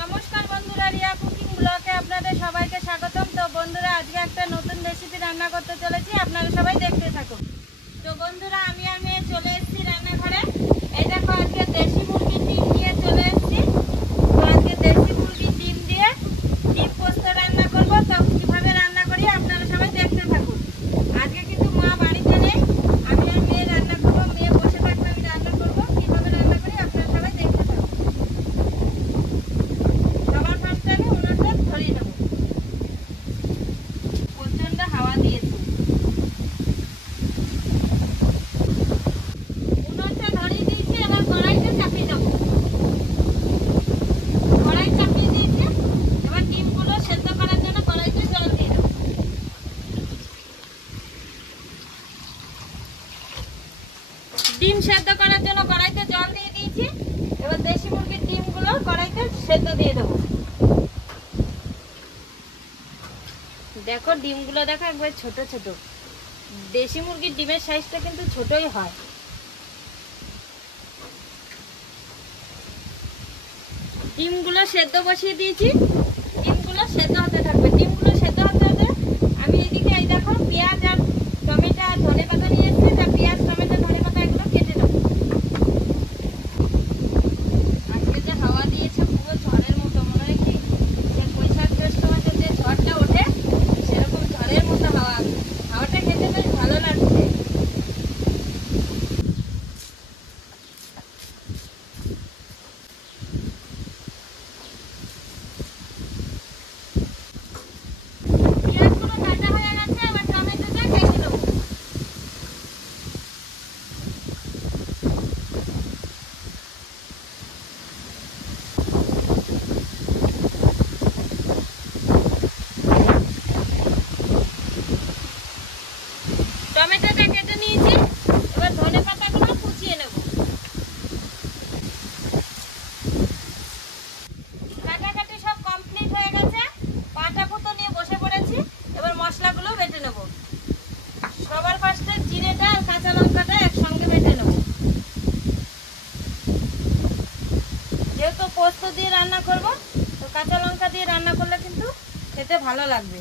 নমস্কার বন্ধুরা, রিয়া কুকিং ব্লগে আপনাদের সবাইকে স্বাগতম। তো বন্ধুরা, আজকে একটা নতুন রেসিপি রান্না করতে চলেছি, আপনারা সবাই দেখতে থাকুন। তো বন্ধুরা, আমি আর মেয়ে চলে এসেছি রান্নাঘরে। এই দেখো, আজকে দেশি মুরগির ডিম নিয়ে চলে এসেছি। তো আজকে দেশি মুরগির ডিম দিয়ে ডিম পোস্ত রান্না করবো। তো কিভাবে রান্না করি আপনারা সবাই দেখতে থাকুন। আজকে কিন্তু মা বাড়িতে নেই, আমি আর মেয়ে রান্না করবো। মেয়ে বসে থাকবে, আমি রান্না করবো। কিভাবে রান্না করি আপনারা সবাই দেখতে থাকুন। সবার ফার্স্টে আমি উনুনটা ধরিয়ে নেবো। প্রচন্ড হাওয়া দিয়েছে। উনুনটা ধরিয়ে দিয়েছি, এবার কড়াইটা চাপিয়ে দেবো। কড়াই চাপিয়ে দিয়েছি, এবার ডিমগুলো সেদ্ধ করার জন্য কড়াইতে জল দিয়ে দেবো। ডিম সেদ্ধ করার জন্য কড়াইতে জল দিয়ে দিয়েছি। এবার দেশি মুরগির ডিমগুলো কড়াইতে সেদ্ধ দিয়ে দেবো। দেখো ডিমগুলো, দেখো একবার ছোট ছোট। দেশি মুরগির ডিমের সাইজটা কিন্তু ছোটই হয়। ডিমগুলো সেদ্ধ বসিয়ে দিয়েছি, ডিমগুলো সেদ্ধ হতে থাকবে। ডিমগুলো সেদ্ধ হতে হতে আমি এদিকে এই দেখো পেঁয়াজ আর টমেটো আর ধনে পাতা নিয়ে এসেছি। তা পেঁয়াজ, টমেটো, ধনে পাতা এগুলো কেটে নেবো। আজকে যে হাওয়া দিয়েছে পুরো ঝড়ের মতো, মনে হয় কি যে বৈশাখ জ্যৈষ্ঠ মাসে যে ঝড়টা ওঠে সেরকম ঝড়ের মতো হাওয়া। হাওয়াটা খেতে বেশ ভালো লাগছে। পেঁয়াজগুলো কাটা হয়ে গেছে, এবার টমেটোটা কেটে নেবো। টমেটোটা কেটে নিয়েছি, এবার ধনে পাতাগুলো কুচিয়ে নেব। কাটাকাটি সব কমপ্লিট হয়ে গেছে, পাটা ফুটো নিয়ে বসে পড়েছি। এবার মশলাগুলো বেটে নেব। সবার ফার্স্টে জিরেটা আর কাঁচা লঙ্কাটা একসঙ্গে বেটে নেব। যেহেতু পোস্ত দিয়ে রান্না করব, তো কাঁচা লঙ্কা দিয়ে রান্না করলে কিন্তু খেতে ভালো লাগবে।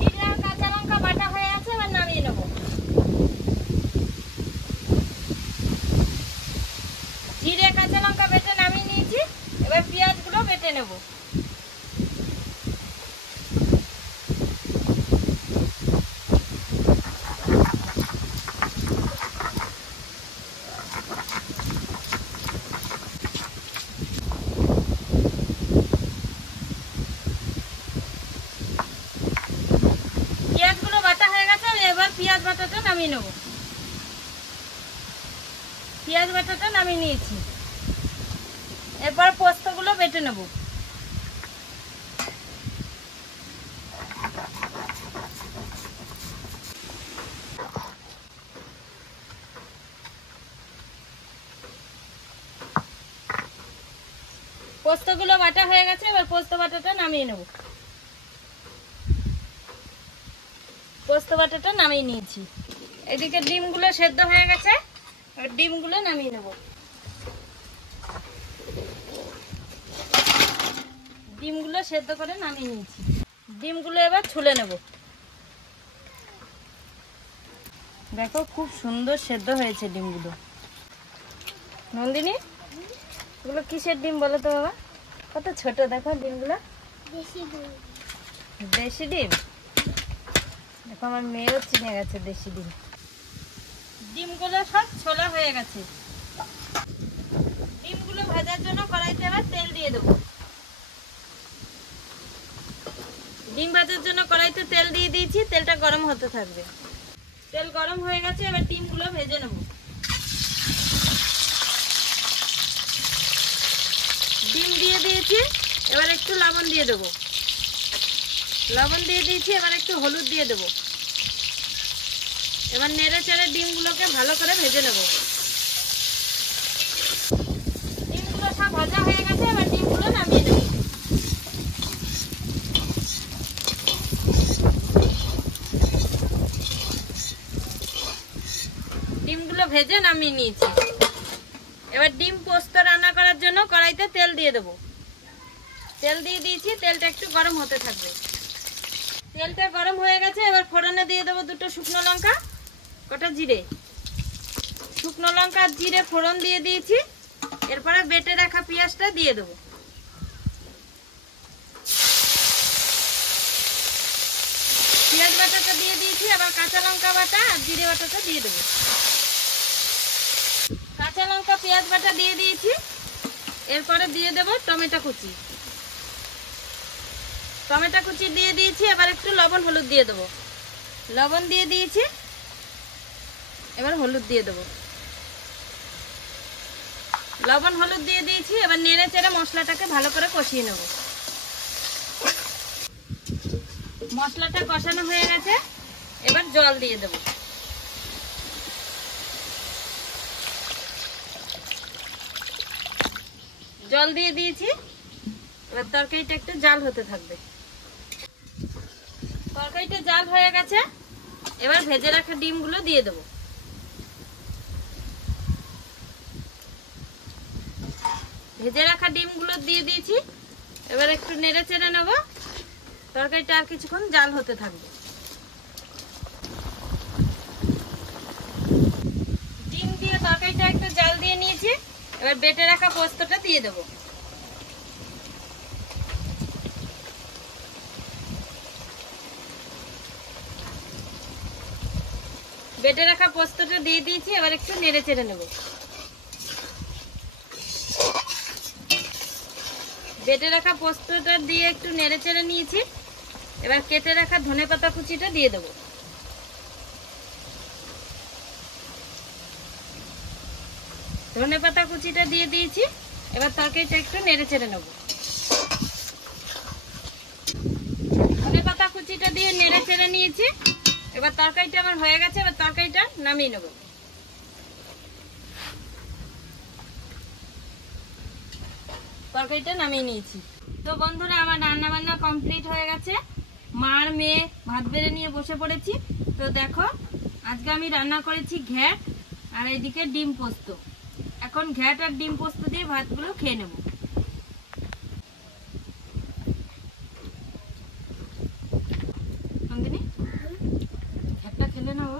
জিরে আর কাঁচা লঙ্কা বাটা হয়ে আছে, এবার নামিয়ে নেব। জিরে কাঁচা লঙ্কা বেটে নামিয়ে নিয়েছি, এবার পেঁয়াজগুলো বেটে নেব। পেঁয়াজগুলো বাটা হয়ে গেছে, এবার পেঁয়াজ বাটাটা নামিয়ে নেব। পেঁয়াজ বাটাটা নামিয়ে নিয়েছি, এরপর পোস্তগুলো বেটে নেব। পোস্তগুলো বাটা হয়ে গেছে, এবার পোস্ত বাটাটা নামিয়ে নেব। পোস্ত বাটাটা নামিয়ে নিয়েছি। এদিকে ডিমগুলো সেদ্ধ হয়ে গেছে, এবার ডিমগুলো নামিয়ে নেব। ডিমগুলো সেদ্ধ করে নামিয়ে নিয়েছি। ডিমগুলো এবার ছুলে নেব। দেখো খুব সুন্দর সেদ্ধ হয়েছে ডিমগুলো। নন্দিনী, এগুলো কিসের ডিম বলো তো বাবা? কত ছোট দেখো ডিমগুলো। দেশি ডিম। দেখো আমার মেয়েও চিনে গেছে দেশি ডিম। ডিমগুলো সব ছোলা হয়ে গেছে। ডিমগুলো ভাজার জন্য কড়াইতে এবার তেল দিয়ে দেবো। ডিম ভাজার জন্য কড়াইতে তেল দিয়ে দিয়েছি, তেলটা গরম হতে থাকবে। তেল গরম হয়ে গেছে, এবার ডিমগুলো ভেজে নেব। ডিম দিয়ে দিয়েছি, এবার একটু লবণ দিয়ে দেবো। লবণ দিয়ে দিয়েছি, এবার একটু হলুদ দিয়ে দেবো। এবার নেড়ে চেড়ে ডিমগুলোকে ভালো করে ভেজে নেব। ডিমগুলো সব ভাজা হয়ে গেছে, এবার ভেজে নামিয়ে নিয়েছি। এবার ডিম পোস্ত রান্না করার জন্য কড়াইতে তেল দিয়ে দেবো। তেল দিয়ে দিয়েছি, তেলটা একটু গরম হতে থাকবে। তেলটা গরম হয়ে গেছে, এবার ফোড়নে দিয়ে দেবো 2টো শুকনো লঙ্কা, কটা জিরে। শুকনো লঙ্কা আর জিরে ফোড়ন দিয়ে দিয়েছি। এরপরে বেটে রাখা পেঁয়াজটা দিয়ে দেবো। পেঁয়াজ বাটাটা দিয়ে দিয়েছি, আবার কাঁচা লঙ্কা বাটা আর জিরে বাটাটা দিয়ে দেবো। কাঁচা লঙ্কা পেঁয়াজ বাটা দিয়ে দিয়েছি। এরপরে দিয়ে দেবো টমেটো কুচি। টমেটো কুচি দিয়ে দিয়েছি। এবার একটু লবণ হলুদ দিয়ে দেবো। লবণ দিয়ে দিয়েছি, এবার হলুদ দিয়ে দেবো। লবণ হলুদ দিয়ে দিয়েছি। এবার নেড়ে চেড়ে মশলাটাকে ভালো করে কষিয়ে নেব। মশলাটা কষানো হয়ে গেছে, এবার জল দিয়ে দেব। জল দিয়ে দিয়েছি। এবার তরকারিটা একটু জাল হতে থাকবে। তরকারিটা জাল হয়ে গেছে, এবার ভেজে রাখা ডিমগুলো দিয়ে দেব। ভেজে রাখা ডিমগুলো দিয়ে দিয়েছি। এবার একটু নেড়ে চেড়ে নেব। তরকারিটা আর কিছুক্ষণ জাল হতে থাকবে। ডিম দিয়ে তরকারিটা একটু জাল দিয়ে নিয়েছি। এবার বেটে রাখা পোস্তটা দিয়ে দেব। বেটে রাখা পোস্তটা দিয়ে দিয়েছি। এবার একটু নেড়ে চেড়ে নেব। বেটে রাখা পোস্তটা দিয়ে একটু নেড়ে চেড়ে নিয়েছি। এবার কেটে রাখা ধনেপাতা কুচিটা দিয়ে দেবো। ধনেপাতা কুচিটা দিয়ে দিয়েছি। এবার তরকারিটা একটু নেড়ে চেড়ে নেব। ধনেপাতা কুচিটা দিয়ে নেড়ে চেড়ে নিয়েছি। এবার তরকারিটা আমার হয়ে গেছে। এবার তরকারিটা নামিয়ে নেব। তরকারিটা নামিয়ে নিয়েছি। তো বন্ধুরা, আমার রান্না বান্না কমপ্লিট হয়ে গেছে। মা আর মেয়ে ভাত বেড়ে নিয়ে বসে পড়েছি। তো দেখো, আজকে আমি রান্না করেছি ঘ্যাট আর এইদিকে ডিম পোস্ত। এখন ঘ্যাট আর ডিম পোস্ত দিয়ে ভাতগুলো খেয়ে নেব। ঘ্যাটটা খেলে নেব।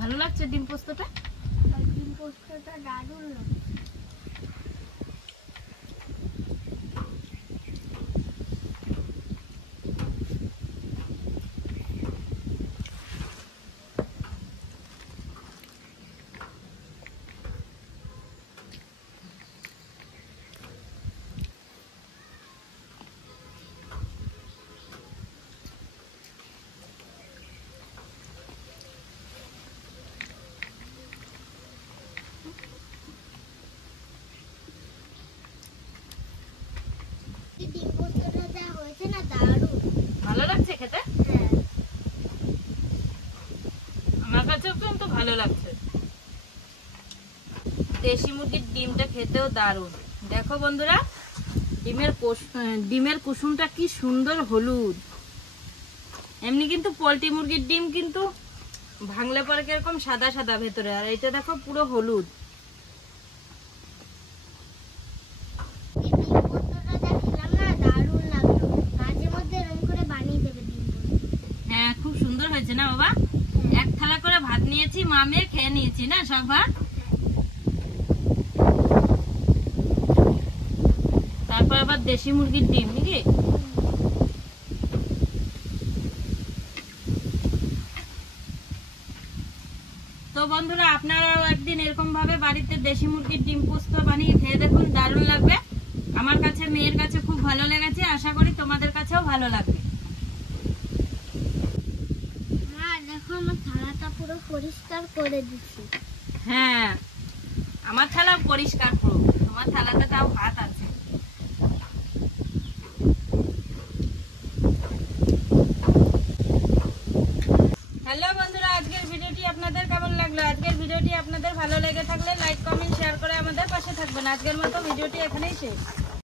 ভালো লাগছে ডিম পোস্তটা? ডিম পোস্তটা দারুণ লাগে। ডিম পোস্তটা যা হয়েছে না, দারুণ ভালো লাগছে খেতে। হ্যাঁ, আমার কাছেও কিন্তু ভালো লাগছে। দেশি মুরগির ডিমটা খেতেও দারুণ। দেখো বন্ধুরা, ডিমের কুসুমটা কি সুন্দর হলুদ। এমনি কিন্তু পোল্ট্রি মুরগির ডিম কিন্তু ভাঙলে পরে কিরকম সাদা সাদা ভেতরে, আর এটা দেখো পুরো হলুদ। এই ডিম পোস্তটা যা খেলাম না, দারুণ লাগলো। মাঝে মধ্যে এরকম করে বানিয়ে দেবে ডিম পোস্ত। হ্যাঁ, খুব সুন্দর হয়েছে না বাবা? এক থালা করে ভাত নিয়েছি, মা মেয়ে খেয়ে নিয়েছি না সব ভাত। তারপর আবার দেশি মুরগির ডিম নাকি। তো বন্ধুরা, আপনারাও একদিন এরকম ভাবে বাড়িতে দেশি মুরগির ডিম পোস্ত বানিয়ে খেয়ে দেখুন, দারুণ লাগবে। আমার কাছে, মেয়ের কাছে খুব ভালো লেগেছে। আশা করি তোমাদের কাছেও ভালো লাগবে। মা দেখো, আমার থালাটা পুরো পরিষ্কার করে দিচ্ছি। হ্যাঁ, আমার থালা পরিষ্কার পুরো। তোমার থালাতে তাও ভাত আছে। হ্যালো বন্ধুরা, আজকের ভিডিওটি আপনাদের কেমন লাগলো? আজকের ভিডিওটি আপনাদের ভালো লেগে থাকলে লাইক, কমেন্ট, শেয়ার করে আমাদের পাশে থাকবেন। আজকের মতো ভিডিওটি এখানেই শেষ।